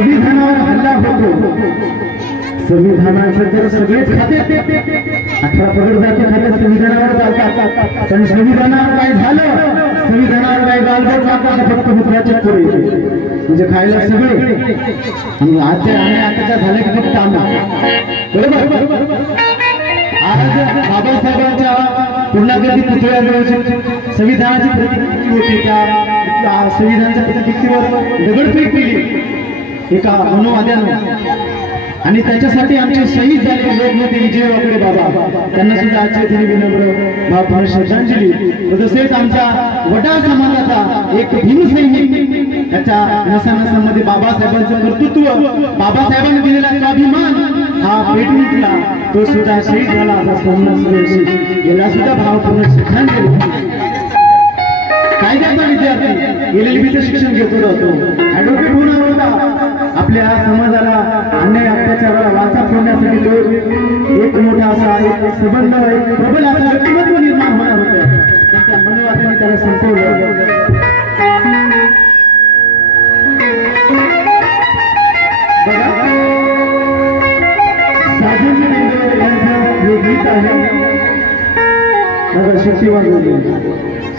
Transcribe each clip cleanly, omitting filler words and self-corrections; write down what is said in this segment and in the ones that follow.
संविधानावर हल्ला होतो, संविधानाचे जर सगळेच खाते 18 पगड जाती खाते संविधानावर चालतात, पण संविधानावर काय झालं, संविधानावर काय गालबोट लागतात फक्त मित्राचे पोरे म्हणजे खायला सगळे, आणि आताच्या झाल्या की फक्त आम्हाला बरोबर। आज बाबासाहेबांच्या पूर्णाकृती पुतळ्याजवळ संविधानाची प्रतिकृती होती, त्या संविधानाच्या प्रतिकृतीवर दगडफेक केली एका मनोवाद्यानं, आणि त्याच्यासाठी आमचे शहीद झाले लोकनेते विजय वाकडे बाबा, त्यांना सुद्धा आजच्या दिनी विनम्र भावपूर्ण श्रद्धांजली। तसेच आमचा वडार समाजाचा एक भीमसैनिक, त्याच्या नसानसामध्ये बाबासाहेबांचं कर्तृत्व, बाबासाहेबांनी दिलेला स्वाभिमान हा पेटून उठला, तो सुद्धा शहीद झाला। असा सोमनाथ सुरेशी याला सुद्धा भावपूर्ण श्रद्धांजली। कायद्याचा विद्यार्थी LLBचं शिक्षण घेतो होतो, ऍडव्होकेट होणार होता, आपल्या समाजाला अन्याय अत्याचाराला वाचा फोडण्यासाठी तो एक मोठा असा एक संबंध एक प्रबल असा व्यक्तिमत्व निर्माण होणार होतं, त्या मनोवादाने त्याला संपवलं। साजन मेंढे यांचं हे गीत आहे,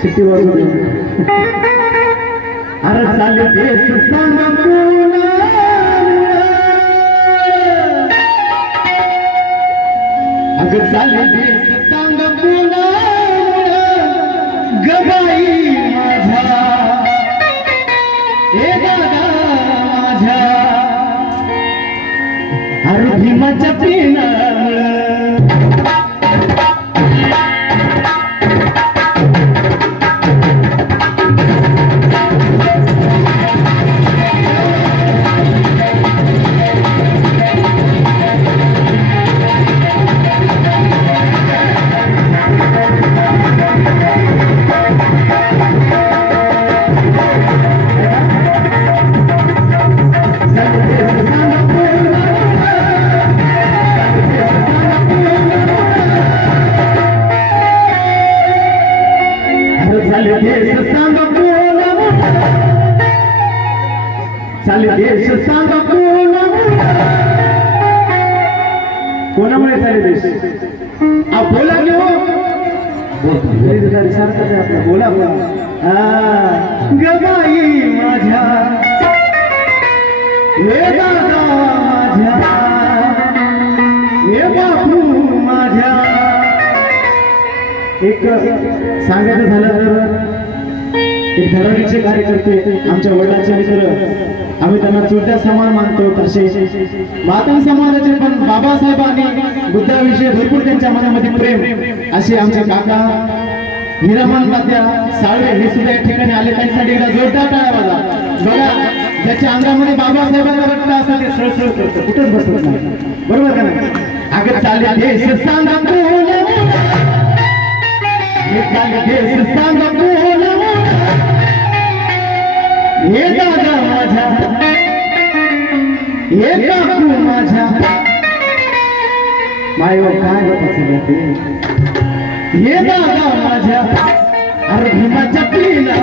शिट्टी वाजवली अरे चाले देश सांग अगं चाले देश सांग गबाई माझ्या हे दादा माझ्या अरे भीमाच्या पिनामुळं देश सांग कोणामुळे चाले देश बोला घेऊ बोला गबाई माझ्या हे दादा माझ्या हे बापू माझ्या। एक सांगायचं झालं तर एक धरणीचे कार्यकर्ते आमच्या वडिलांचे मित्र, आम्ही त्यांना चुलत्या समान मानतो, तसे मातंग समाजाचे पण बाबासाहेबांनी बुद्धाविषयी भरपूर त्यांच्या मनामध्ये प्रेम असे आमचे काका हिरामन तात्या साळवे हे सुद्धा या ठिकाणी आले, त्यांच्यासाठी एकदा जोरदार टाळ्या वाजवा। बघा ज्याच्या अंगामध्ये बाबासाहेबांचा रक्त असतं ते सळसळ करतं, कुठंच बसत नाही, बरोबर का नाही। अगं चाले देश सांगा देश सांगा हे दादा माझ्या हे काकू माझ्या मायव काय होत हे दादा माझ्या अरे भीमाच्या पिला